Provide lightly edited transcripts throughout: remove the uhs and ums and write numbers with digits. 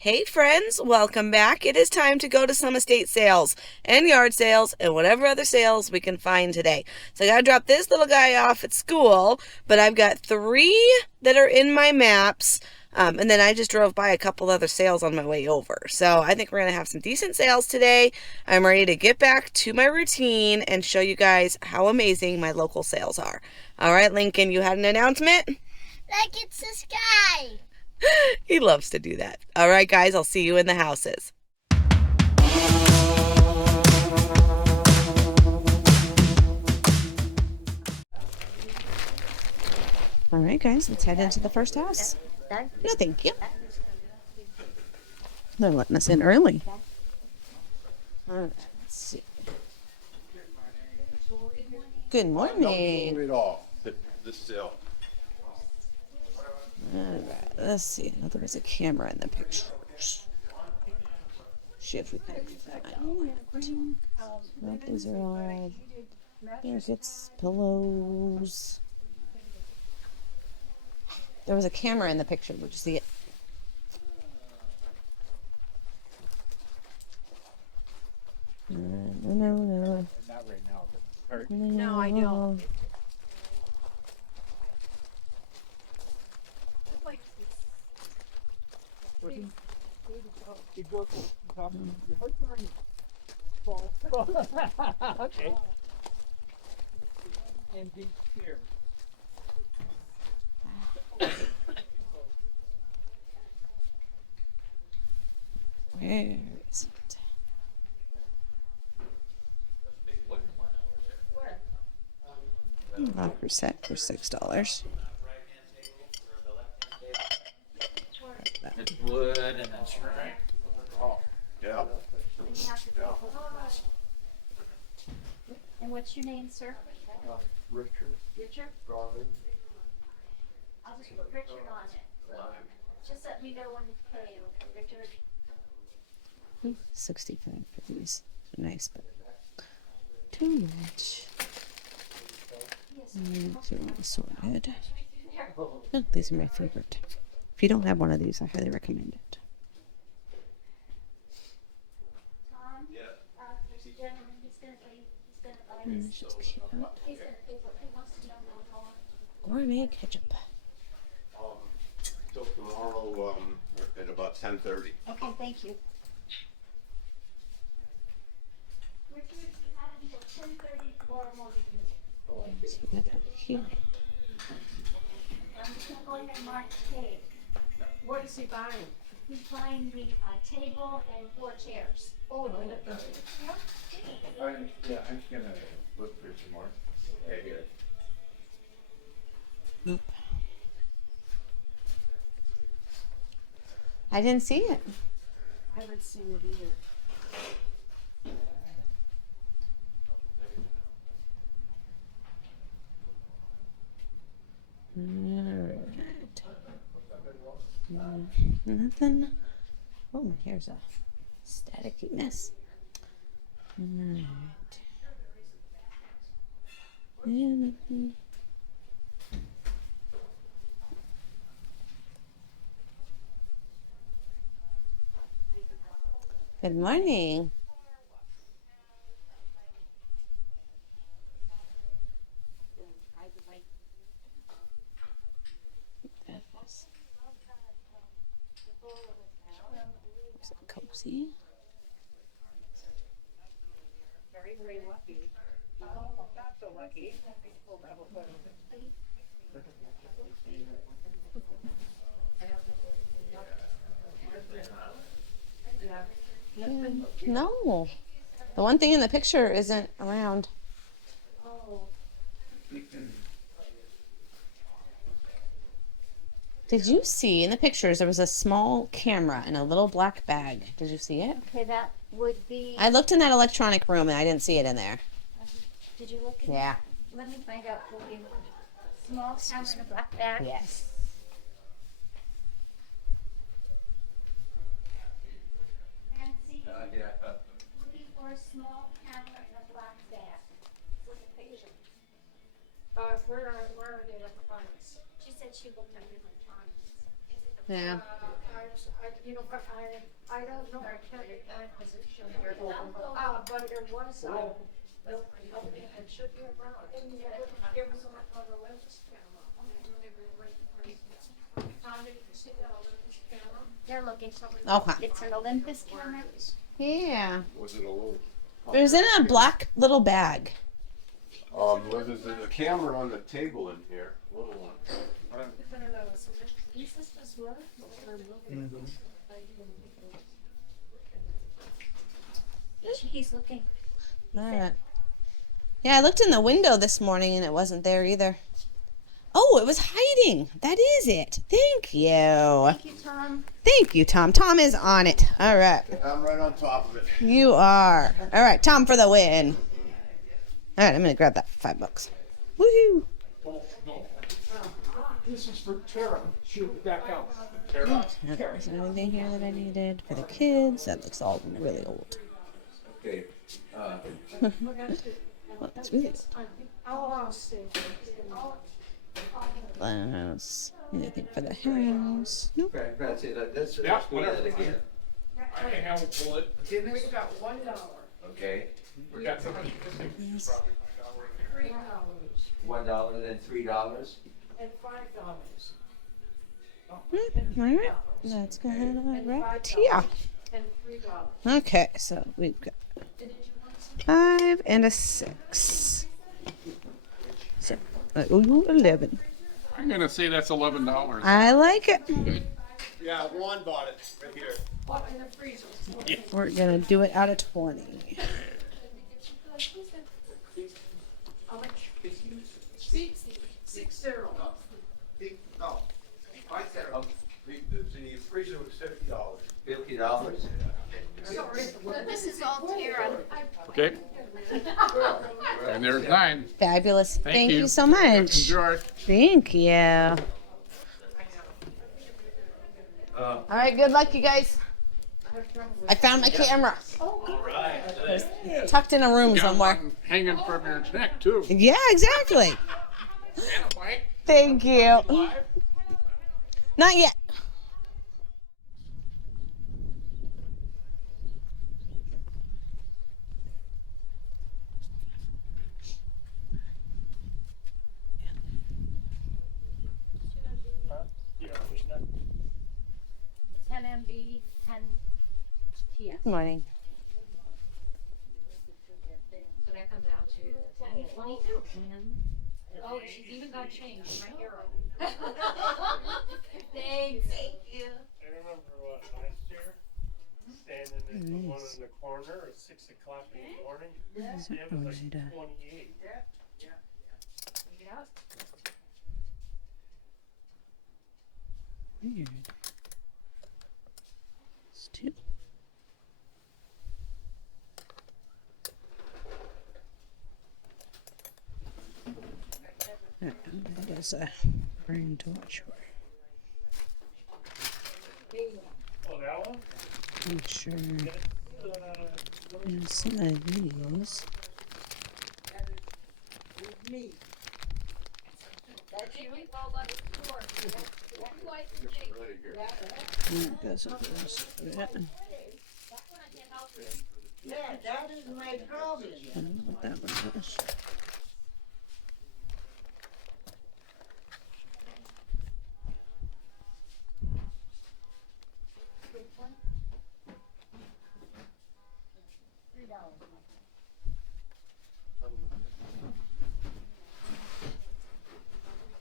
Hey friends, welcome back. It is time to go to some estate sales and yard sales and whatever other sales we can find today. So I gotta drop this little guy off at school, but I've got 3 that are in my maps. And then I just drove by a couple other sales on my way over. So I think we're gonna have some decent sales today. I'm ready to get back to my routine and show you guys how amazing my local sales are. All right, Lincoln, you had an announcement? Like it's the sky. He loves to do that. All right, guys, I'll see you in the houses. All right, guys, let's head into the first house. No, thank you. They're letting us in early. All right, let's see. Good morning. It all. This sale. All right, let's see. Oh, there was a camera in the pictures. See if we can find it. Well, these are all blankets, pillows. There was a camera in the picture. Would you see it? No. Not right now, but No, I don't. okay. And be here. Where is it? Rocker set for $6. It's wood and that's right. Oh, yeah. And what's your name, sir? Richard. Richard? Garland. I'll just put Richard on it. Just let me know when to pay you, Richard. 65 for these. They're nice, but too much. Too assorted. Oh, these are my favorite. If you don't have one of these, I highly recommend it. Tom? Yeah. There's a gentleman, he's gonna buy It's this. just cute. He's gonna pay what he wants to know how long. Gourmet ketchup. Till tomorrow, at about 10:30. Okay, thank you. Richard, you have until 10:30 tomorrow morning. See that here. I'm just gonna go ahead and mark the pay. What is he buying? He's buying the table and 4 chairs. Oh, no. Yeah, I'm gonna look for some more. Okay, here. Nope. I didn't see it. I haven't seen it either. Alright. Nothing. Oh, my hair's a staticky mess. Alright. Yeah, nothing. Good morning. Is it cozy? Very, very lucky. Not so lucky. No. The one thing in the picture isn't around. Oh. Did you see in the pictures there was a small camera in a little black bag? Did you see it? Okay, that would be. I looked in that electronic room and I didn't see it in there. Did you look at Yeah. Let me find out for you. Small camera in a black bag. Yes. Nancy, Yeah. looking for a small camera in a black bag. With a picture. Where are the electronics? She said she looked up electronics. Yeah. You know, but I don't know, I can't make my position here. But it was, it should be around. And there was another Olympus camera. Tom, did you see that Olympus camera? They're looking. Okay. It's an Olympus camera. Yeah. Was it a little? It was in a black little bag. There's a camera on the table in here, little one. He's looking. All right. Yeah, I looked in the window this morning and it wasn't there either. Oh, it was hiding. That is it. Thank you. Thank you, Tom. Thank you, Tom. Tom is on it. All right. I'm right on top of it. You are. All right, Tom for the win. All right, I'm going to grab that for $5. Woohoo. This is for Tara. She'll be back out. Tara. Is there anything here that I needed for the kids? That looks all really old. Okay. Well, it's really old. House. Anything for the house? Nope. Okay, that's it. That's Yeah, do that whatever. again. I can have a bullet. We got $1. Okay. We got somebody missing. Probably $3. $1 then $3. And $5. All right. That's good. Right here. And $3. Okay, so we've got 5 and a 6. So, 11. I'm gonna say that's $11. I like it. Yeah, Juan bought it right here. What in the freezer? We're gonna do it out of 20. How much? 6-0. No. I said the freezer was $50. $50. This is all Tara. Okay. And there's 9. Fabulous. Thank you you. so much. Enjoy. Thank you. All right, good luck, you guys. I found my camera. Tucked in a room Got somewhere. one hanging from your neck too. Yeah, exactly. And a mic. Thank you. Live. Not yet. Ten MB, 10 TS. Good morning. So that comes out to 22. Oh, she's even got change, my hero. Thanks. Thank you. I remember last year, standing at the one in the corner at 6 o'clock in the morning. It was like 28. Yep. Weird. It's 2. That is a brain torch. Oh, that one? I'm sure inside these. That goes with this. Yeah, that is my problem. I don't know what that one is.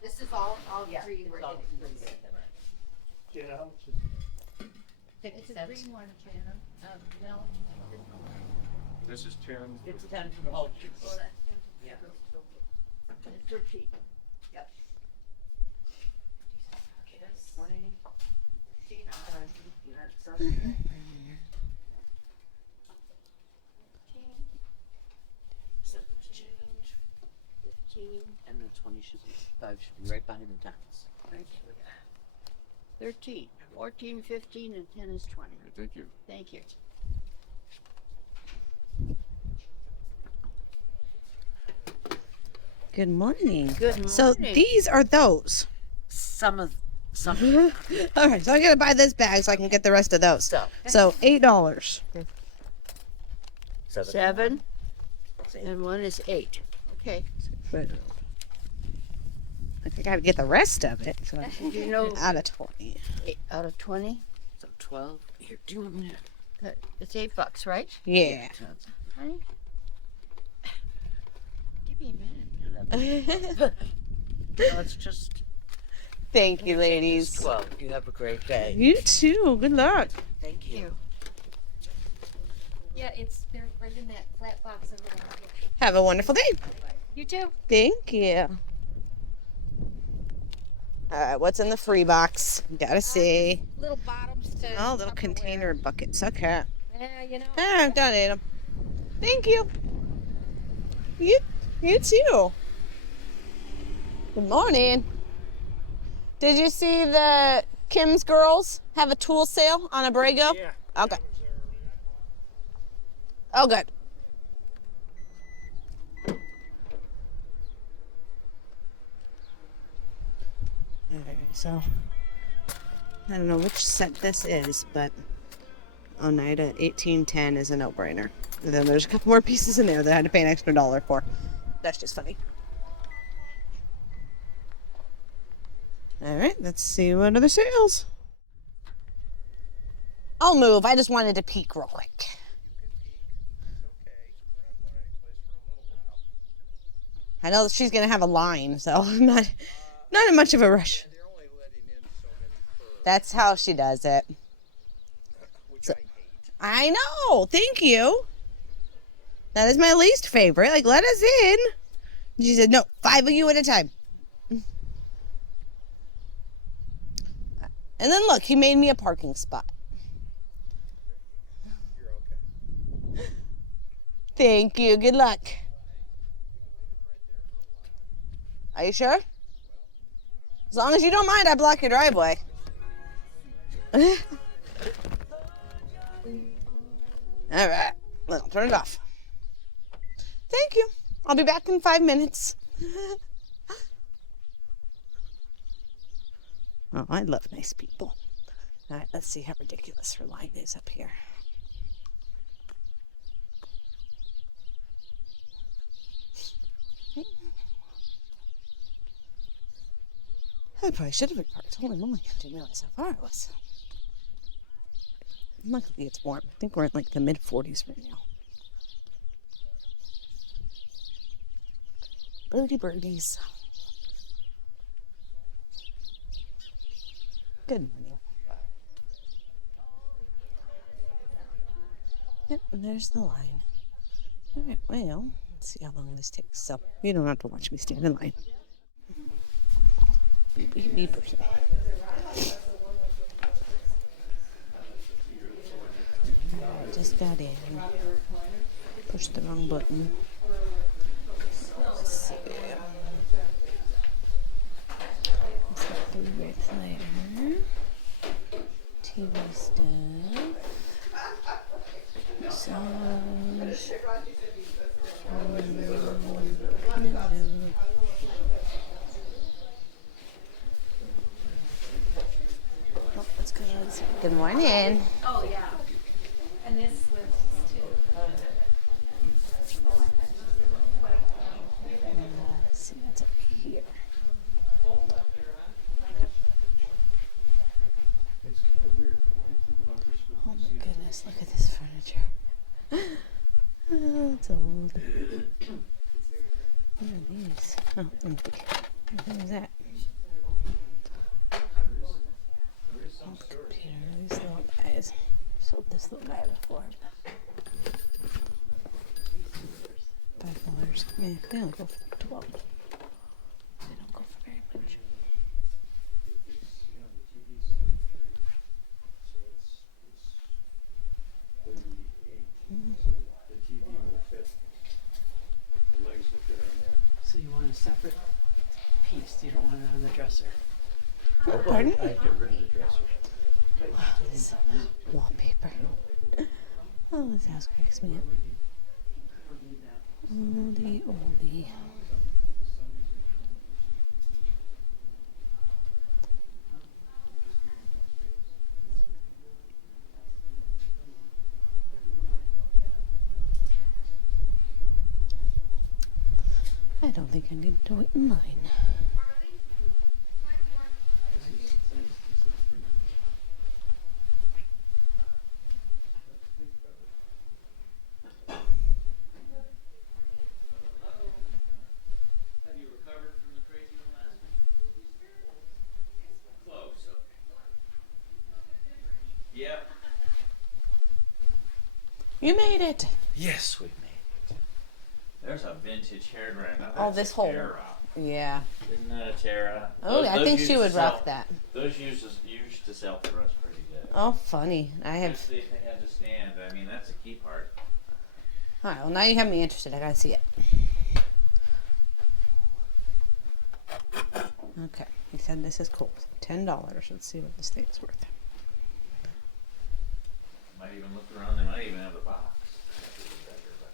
This is all three. Yeah. It's a green one, Jana. No. This is 10. It's 10 for the whole trip. Yeah. It's 13. Yep. And the 20 should be, 5 should be right behind the tens. Thank you. 13, 14, 15, and 10 is 20. Thank you. Thank you. Good morning. Good So morning. these are those. Some of Something. All right, so I'm gonna buy this bag so I can get the rest of those. So $8. 7. And one is 8. Okay. I think I gotta get the rest of it. So You know, out of 20. 8 out of 20. So 12. Here, do you want me to? It's $8, right? Yeah. Honey? Give me a minute. No, it's just Thank you, ladies. 12. You have a great day. You too. Good luck. Thank you. Yeah, they're right in that flat box over there. Have a wonderful day. You too. Thank you. All right, what's in the free box? Gotta see. Little bottoms to. Oh, little Tupperware. container buckets. Okay. Yeah, you know. Ah, I've done it. Thank you. You too. Good morning. Did you see the Kim's girls have a tool sale on Abrego? Yeah. Okay. Oh, good. Okay, so I don't know which set this is, but Oneida 1810 is a no-brainer. And then there's a couple more pieces in there that I had to pay an extra $1 for. That's just funny. All right, let's see what other sales. I'll move. I just wanted to peek real quick. I know that she's gonna have a line, so I'm not in much of a rush. That's how she does it. So, I know. Thank you. That is my least favorite. Like, let us in. She said, no, 5 of you at a time. And then look, he made me a parking spot. You're okay. Thank you. Good luck. Are you sure? As long as you don't mind, I block your driveway. All right. Well, turn it off. Thank you. I'll be back in 5 minutes. Oh, I love nice people. All right, let's see how ridiculous her line is up here. I probably should have been parked. Holy moly, I didn't realize how far it was. Luckily it's warm. I think we're in like the mid-40s right now. Birdies. Good morning. Yep, and there's the line. All right, well, let's see how long this takes. So you don't have to watch me stand in line. Beepers. Just got in. Pushed the wrong button. Let's see. Let's get the recliner. TV stuff. Massage. Oh, let's go. Good morning. Oh yeah. And this was too. Let's see, that's up here. It's kind of weird. What do you think about this? Oh my goodness, look at this furniture. Oh, it's old. What are these? Oh, empty. What is that? Oh, computer. These little guys. Sold this little guy before. $5. Yeah, they only go for 12. They don't go for very much. The TV will fit. The legs will fit on there. So you want a separate piece. You don't want it on the dresser. Pardon? I get rid of the dresser. Wow, this wallpaper. Oh, this house cracks me up. Oldie. I don't think I need to wait in line. Have you recovered from the crazy one last week? Close, okay. Yep. You made it. Yes, we made it. There's a vintage hair dryer. Now Oh, that's this a whole. Tara. Yeah. Isn't that a Tara? Oh, I Those think used she to would sell- rock that. Those used to sell for us pretty good. Oh, funny. I have. Especially if they had to stand. I mean, that's a key part. All right. Well, now you have me interested. I gotta see it. Okay. He said this is cool. $10. Let's see what this thing's worth. Might even look around. They might even have the box. That'd be better, but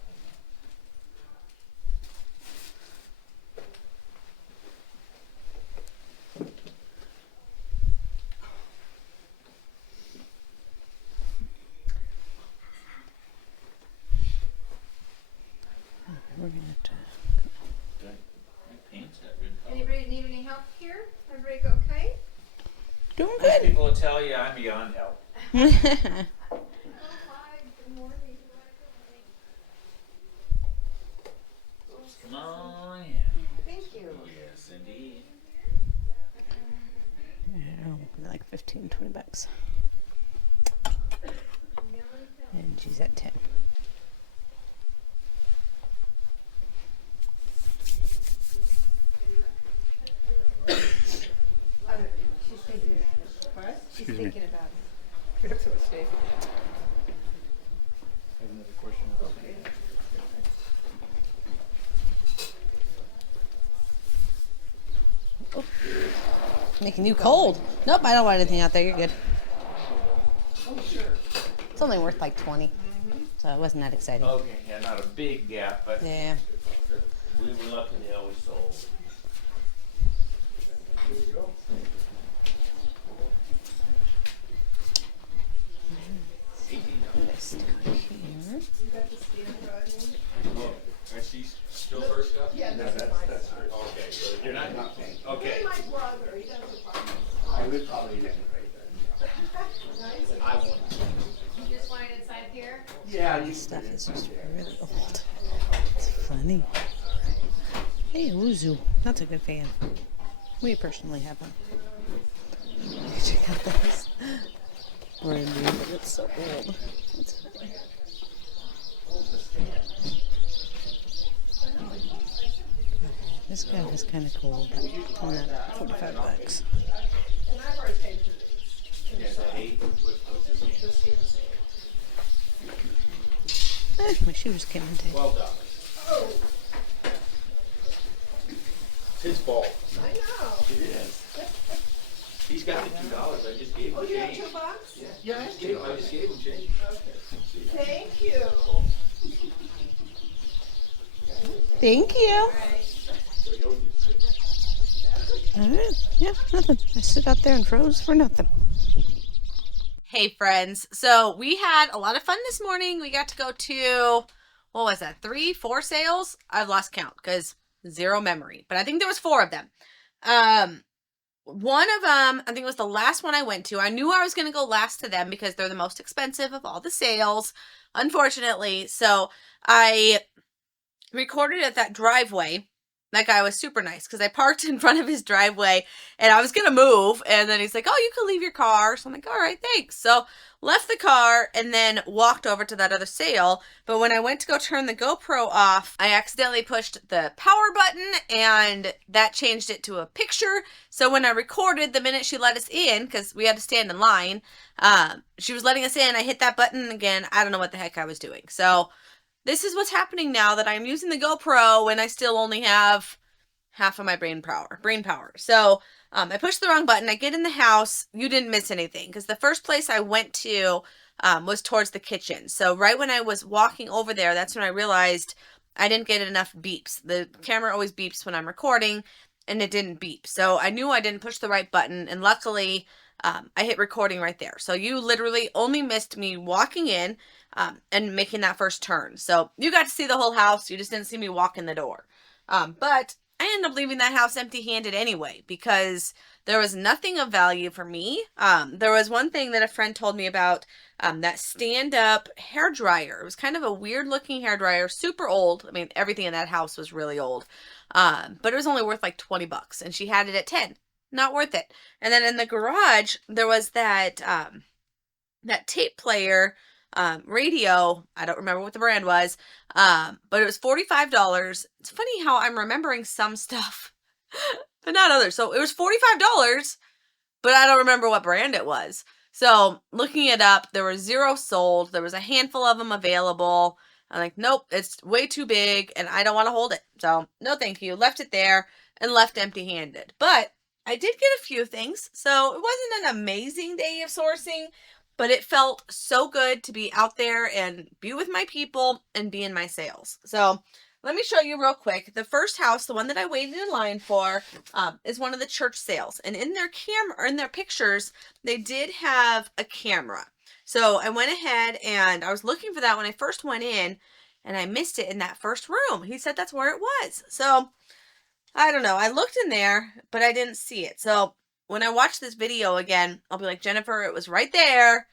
We're gonna. good. My pants got good color. Anybody need any help here? Everybody go okay? Doing Most good. people will tell you I'm beyond help. Oh, hi, good morning. Come on in. Thank you. Yes, indeed. Like 15, 20 bucks. And she's at 10. She's thinking about it. What? She's thinking about it. That's what Steve. Have another question? Okay. Making you cold. Nope, I don't want anything out there. You're good. Oh, sure. It's only worth like 20. So it wasn't that exciting. Okay, yeah, not a big gap, but Yeah. we were lucky they always sold. This down here. Oh, and she's still her stuff? Yeah, No, this is that's my stuff. Okay, so you're not, not paying. okay. My brother, he doesn't mind. I would probably never pay that. I won't. You just want it inside here? Yeah, you This stuff is just really old. It's funny. Hey, Uzu. That's a good fan. We personally have one. Check out this. Brand new, but it's so old. That's funny. This guy was kind of cool. I'm not 45 bucks. And I've already paid for these. Yeah, the 8, what's his name? Just his. My shoes came in today. $12. Oh, It's his fault. I know. It is. He's got the $2. I just gave him Oh, you have change. $2? Yeah, I just gave him change. Thank you. Thank you. Alright, yeah, nothing. I stood out there and froze for nothing. Hey friends, so we had a lot of fun this morning. We got to go to, what was that, 3, 4 sales? I've lost count because zero memory, but I think there was 4 of them. One of them, I think it was the last one I went to. I knew I was going to go last to them because they're the most expensive of all the sales, unfortunately. So I recorded at that driveway. That guy was super nice because I parked in front of his driveway and I was going to move. And then he's like, oh, you can leave your car. So I'm like, all right, thanks. So left the car and then walked over to that other sale. But when I went to go turn the GoPro off, I accidentally pushed the power button and that changed it to a picture. So when I recorded, the minute she let us in, because we had to stand in line, she was letting us in. I hit that button again. I don't know what the heck I was doing. So this is what's happening now that I'm using the GoPro and I still only have half of my brain power. So I pushed the wrong button. I get in the house. You didn't miss anything because the first place I went to was towards the kitchen. So right when I was walking over there, that's when I realized I didn't get enough beeps. The camera always beeps when I'm recording and it didn't beep. So I knew I didn't push the right button. And luckily I hit recording right there. So you literally only missed me walking in and making that first turn. So you got to see the whole house. You just didn't see me walk in the door. But I ended up leaving that house empty-handed anyway because there was nothing of value for me. There was one thing that a friend told me about, that stand-up hair dryer. It was kind of a weird-looking hair dryer, super old. I mean, everything in that house was really old. But it was only worth like $20, and she had it at 10. Not worth it. And then in the garage, there was that tape player radio. I don't remember what the brand was, but it was $45. It's funny how I'm remembering some stuff, but not others. So it was $45, but I don't remember what brand it was. So looking it up, there were 0 sold. There was a handful of them available. I'm like, nope, it's way too big and I don't want to hold it. So no, thank you. Left it there and left empty-handed. But I did get a few things. So it wasn't an amazing day of sourcing, but it felt so good to be out there and be with my people and be in my sales. So let me show you real quick. The first house, the one that I waited in line for, is one of the church sales. And in their pictures, they did have a camera. So I went ahead and I was looking for that when I first went in, and I missed it in that first room. He said that's where it was. So I don't know. I looked in there, but I didn't see it. So when I watch this video again, I'll be like, Jennifer, it was right there.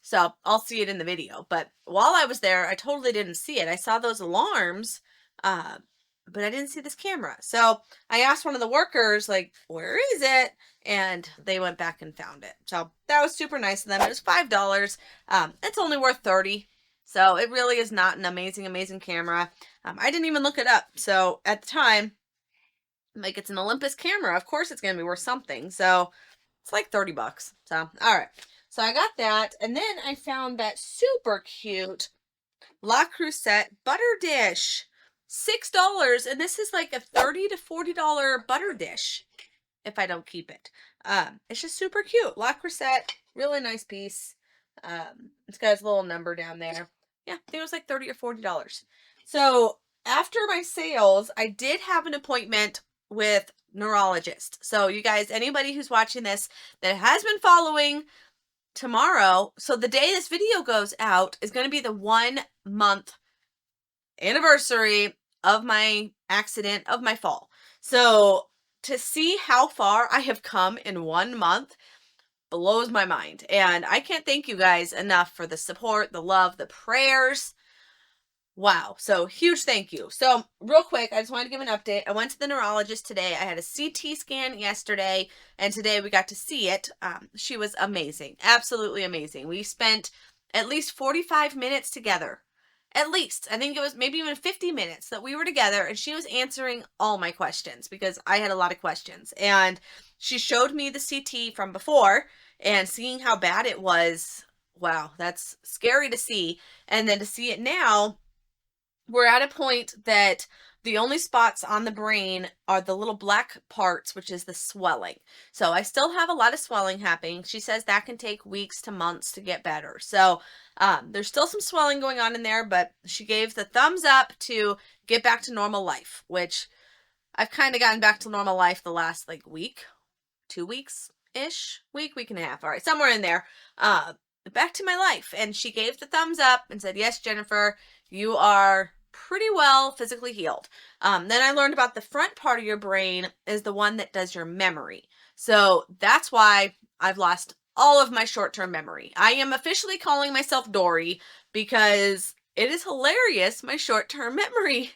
So I'll see it in the video. But while I was there, I totally didn't see it. I saw those alarms, but I didn't see this camera. So I asked one of the workers, like, where is it? And they went back and found it. So that was super nice of them. It was $5. It's only worth $30. So it really is not an amazing camera. I didn't even look it up. So at the time, like, it's an Olympus camera. Of course it's going to be worth something. So it's like $30. So, all right. So I got that. And then I found that super cute La Crusette butter dish. $6. And this is like a $30 to $40 butter dish if I don't keep it. It's just super cute. La Crusette, really nice piece. It's got its little number down there. Yeah, I think it was like $30 or $40. So after my sales, I did have an appointment with neurologist. So you guys, anybody who's watching this that has been following, tomorrow, so the day this video goes out is going to be the 1 month anniversary of my accident, of my fall. So to see how far I have come in 1 month blows my mind. And I can't thank you guys enough for the support, the love, the prayers. Wow. So huge thank you. So real quick, I just wanted to give an update. I went to the neurologist today. I had a CT scan yesterday, and today we got to see it. She was amazing. Absolutely amazing. We spent at least 45 minutes together. At least. I think it was maybe even 50 minutes that we were together, and she was answering all my questions because I had a lot of questions. And she showed me the CT from before, and seeing how bad it was, wow, that's scary to see. And then to see it now, we're at a point that the only spots on the brain are the little black parts, which is the swelling. So I still have a lot of swelling happening. She says that can take weeks to months to get better. So there's still some swelling going on in there, but she gave the thumbs up to get back to normal life, which I've kind of gotten back to normal life the last like week, 2 weeks-ish, week and a half. All right, somewhere in there. Back to my life. And she gave the thumbs up and said, yes, Jennifer, you are pretty well physically healed. Then I learned about the front part of your brain is the one that does your memory. So that's why I've lost all of my short-term memory. I am officially calling myself Dory because it is hilarious, my short-term memory.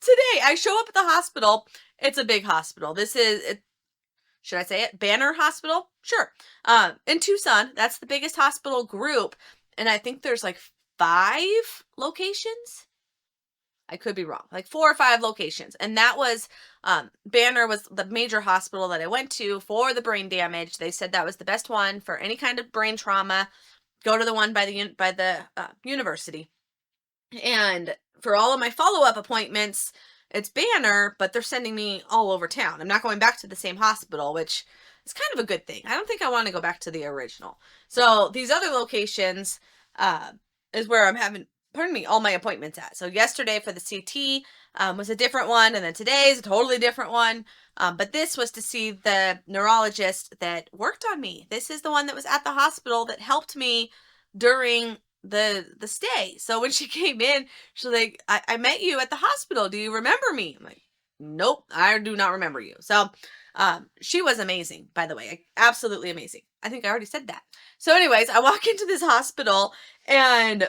Today, I show up at the hospital. It's a big hospital. This is, should I say it? Banner Hospital? Sure. In Tucson, that's the biggest hospital group. And I think there's like 5 locations. I could be wrong. Like 4 or 5 locations. And that was, Banner was the major hospital that I went to for the brain damage. They said that was the best one for any kind of brain trauma. Go to the one by the university. And for all of my follow-up appointments, it's Banner, but they're sending me all over town. I'm not going back to the same hospital, which is kind of a good thing. I don't think I want to go back to the original. So these other locations is where I'm having, all my appointments at. So yesterday for the CT was a different one, and then today is a totally different one. But this was to see the neurologist that worked on me. This is the one that was at the hospital that helped me during the stay. So when she came in, she's like, I met you at the hospital. Do you remember me? I'm like, nope, I do not remember you. So she was amazing, by the way, absolutely amazing. I think I already said that. So anyways, I walk into this hospital and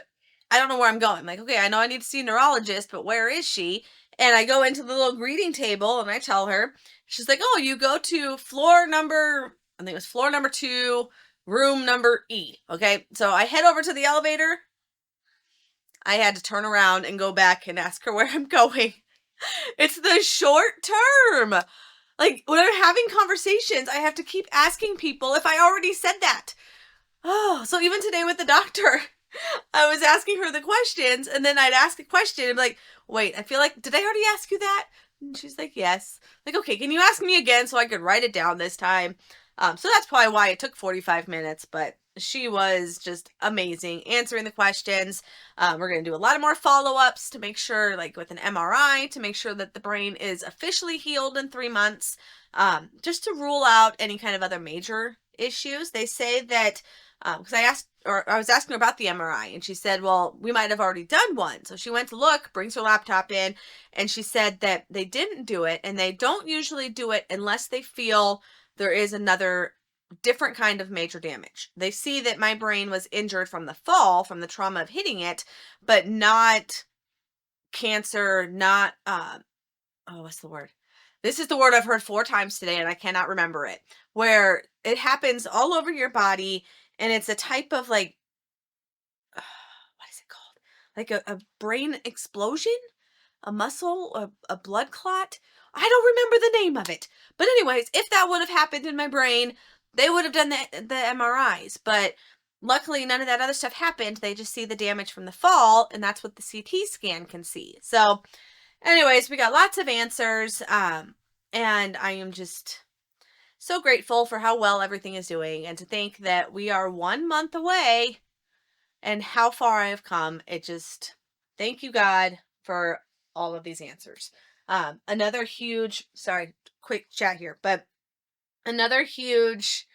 I don't know where I'm going. I'm like, okay, I know I need to see a neurologist, but where is she? And I go into the little greeting table and I tell her. She's like, oh, you go to floor number, I think it was floor number 2, room number E. Okay, so I head over to the elevator. I had to turn around and go back and ask her where I'm going. It's the short term. Like, when I'm having conversations, I have to keep asking people if I already said that. Oh, so even today with the doctor, I was asking her the questions, and then I'd ask a question and be like, wait, I feel like, did I already ask you that? And she's like, yes. Like, okay, can you ask me again so I could write it down this time? So that's probably why it took 45 minutes, but she was just amazing answering the questions. We're going to do a lot of more follow-ups to make sure, like with an MRI, to make sure that the brain is officially healed in 3 months, just to rule out any kind of other major issues. They say that, because I was asking her about the MRI, and she said, well, we might have already done one. So she went to look, brings her laptop in, and she said that they didn't do it, and they don't usually do it unless they feel there is another different kind of major damage. They see that my brain was injured from the fall, from the trauma of hitting it, but not cancer, not, what's the word? This is the word I've heard 4 times today and I cannot remember it, where it happens all over your body and it's a type of like, what is it called? Like a brain explosion? A muscle, a blood clot. I don't remember the name of it. But anyways, if that would have happened in my brain, they would have done the MRIs. But luckily, none of that other stuff happened. They just see the damage from the fall, and that's what the CT scan can see. So anyways, we got lots of answers, and I am just so grateful for how well everything is doing, and to think that we are 1 month away and how far I have come. It just, thank you, God, for all of these answers. Another huge, sorry, quick chat here, but another huge,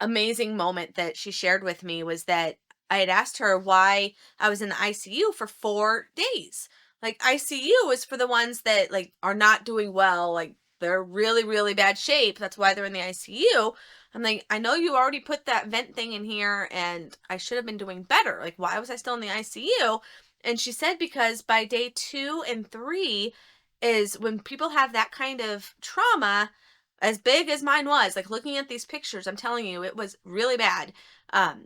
amazing moment that she shared with me was that I had asked her why I was in the ICU for 4 days. Like, ICU is for the ones that like are not doing well, like they're really, really bad shape. That's why they're in the ICU. I'm like, I know you already put that vent thing in here and I should have been doing better. Like, why was I still in the ICU? And she said, because by day 2 and 3 is when people have that kind of trauma, as big as mine was, like looking at these pictures, I'm telling you, it was really bad.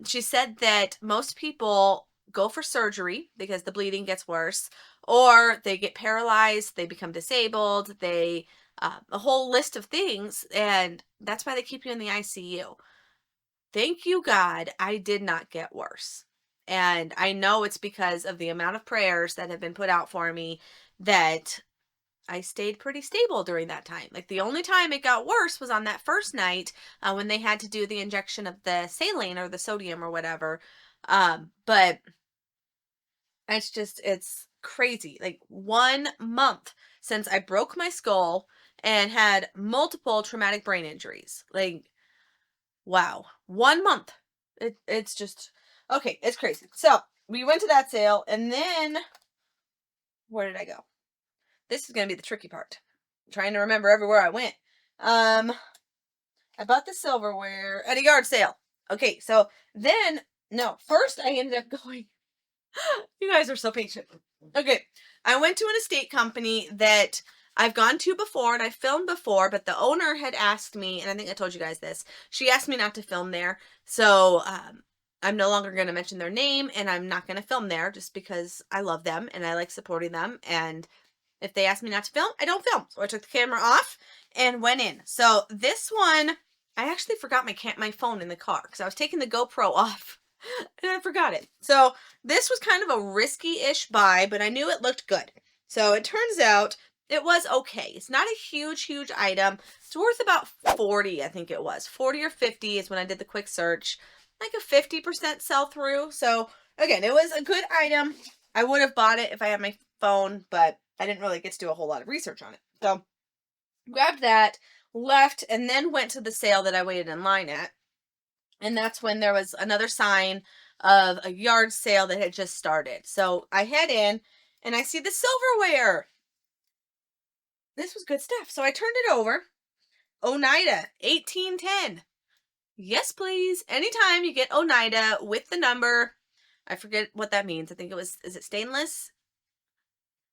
She said that most people go for surgery because the bleeding gets worse, or they get paralyzed, they become disabled, they, a whole list of things, and that's why they keep you in the ICU. Thank you, God, I did not get worse. And I know it's because of the amount of prayers that have been put out for me that I stayed pretty stable during that time. Like, the only time it got worse was on that first night when they had to do the injection of the saline or the sodium or whatever. But it's just, it's crazy. Like, 1 month since I broke my skull and had multiple traumatic brain injuries. Like, wow. 1 month. It's just, okay, it's crazy. So we went to that sale, and then where did I go? This is going to be the tricky part. I'm trying to remember everywhere I went. I bought the silverware at a yard sale. Okay, so then, no, first I ended up going, you guys are so patient. Okay, I went to an estate company that I've gone to before and I filmed before, but the owner had asked me, and I think I told you guys this, she asked me not to film there. So I'm no longer going to mention their name, and I'm not going to film there just because I love them and I like supporting them. And if they ask me not to film, I don't film. So I took the camera off and went in. So this one, I actually forgot my phone in the car because I was taking the GoPro off and I forgot it. So this was kind of a risky-ish buy, but I knew it looked good. So it turns out it was okay. It's not a huge, huge item. It's worth about 40, I think it was. 40 or 50 is when I did the quick search. Like a 50% sell through. So again, it was a good item. I would have bought it if I had my phone, but I didn't really get to do a whole lot of research on it. So grabbed that, left, and then went to the sale that I waited in line at. And that's when there was another sign of a yard sale that had just started. So I head in and I see the silverware. This was good stuff. So I turned it over. Oneida, 1810. Yes, please. Anytime you get Oneida with the number, I forget what that means. I think it was, is it stainless?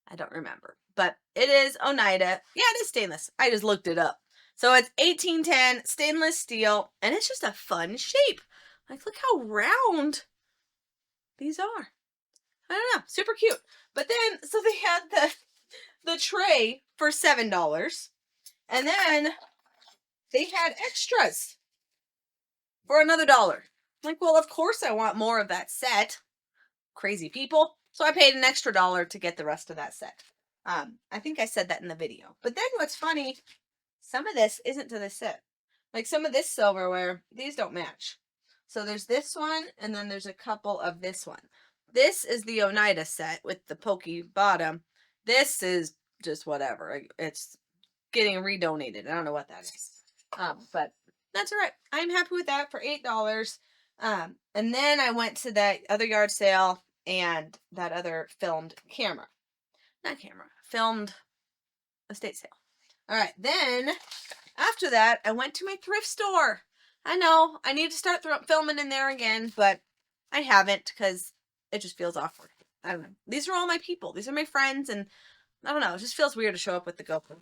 I don't remember, but it is Oneida. Yeah, it is stainless. I just looked it up. So it's 1810 stainless steel, and it's just a fun shape. Like, look how round these are. I don't know, super cute. But then, so they had the tray for $7, and then they had extras for another $1. I'm like, well, of course I want more of that set. Crazy people. So I paid an extra $1 to get the rest of that set. I think I said that in the video. But then what's funny, some of this isn't to the set. Like some of this silverware, these don't match. So there's this one, and then there's a couple of this one. This is the Oneida set with the pokey bottom. This is just whatever. It's getting redonated. I don't know what that is. But that's all right. I'm happy with that for $8. And then I went to that other yard sale and that other filmed estate sale. All right. Then after that, I went to my thrift store. I know I need to start filming in there again, but I haven't because it just feels awkward. I don't know. These are all my people. These are my friends. And I don't know. It just feels weird to show up with the GoPro.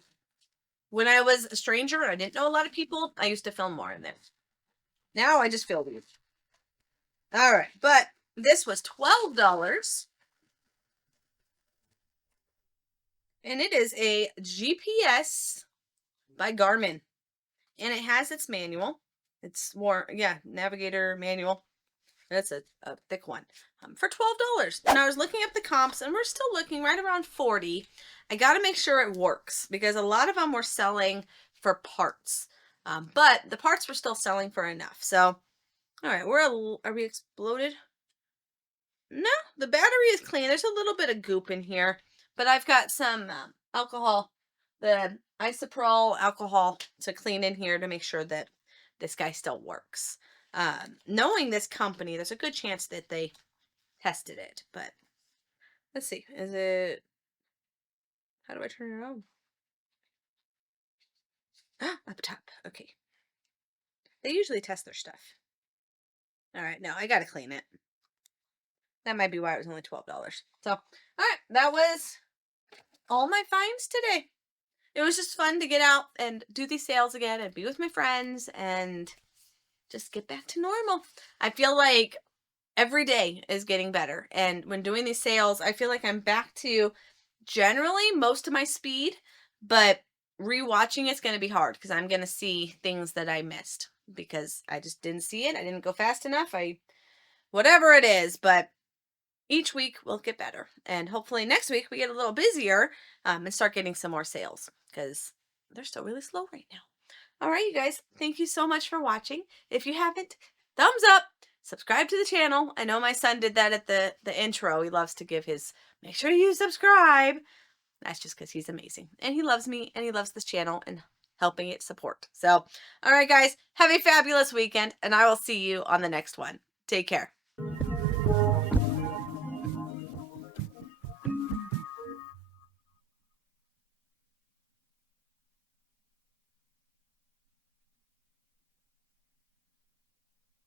When I was a stranger and I didn't know a lot of people, I used to film more in there. Now I just feel weird. All right. But this was $12. And it is a GPS by Garmin. And it has its manual. It's more, navigator manual. That's a thick one. For $12. And I was looking up the comps, and we're still looking right around 40. I got to make sure it works, because a lot of them were selling for parts. But the parts were still selling for enough. So, all right, are we exploded? No, the battery is clean. There's a little bit of goop in here. But I've got some alcohol, the isopropyl alcohol, to clean in here to make sure that this guy still works. Knowing this company, there's a good chance that they tested it. But let's see. Is it... How do I turn it on? Up top. Okay. They usually test their stuff. All right, no, I got to clean it. That might be why it was only $12. So, all right, that was all my finds today. It was just fun to get out and do these sales again and be with my friends and just get back to normal. I feel like every day is getting better. And when doing these sales, I feel like I'm back to generally most of my speed, but rewatching it's going to be hard because I'm going to see things that I missed because I just didn't see it. I didn't go fast enough. Whatever it is, but each week we'll get better. And hopefully next week we get a little busier and start getting some more sales because they're still really slow right now. All right, you guys, thank you so much for watching. If you haven't, thumbs up, subscribe to the channel. I know my son did that at the intro. He loves to give his, make sure you subscribe. That's just because he's amazing. And he loves me and he loves this channel and helping it support. So, all right, guys, have a fabulous weekend and I will see you on the next one. Take care.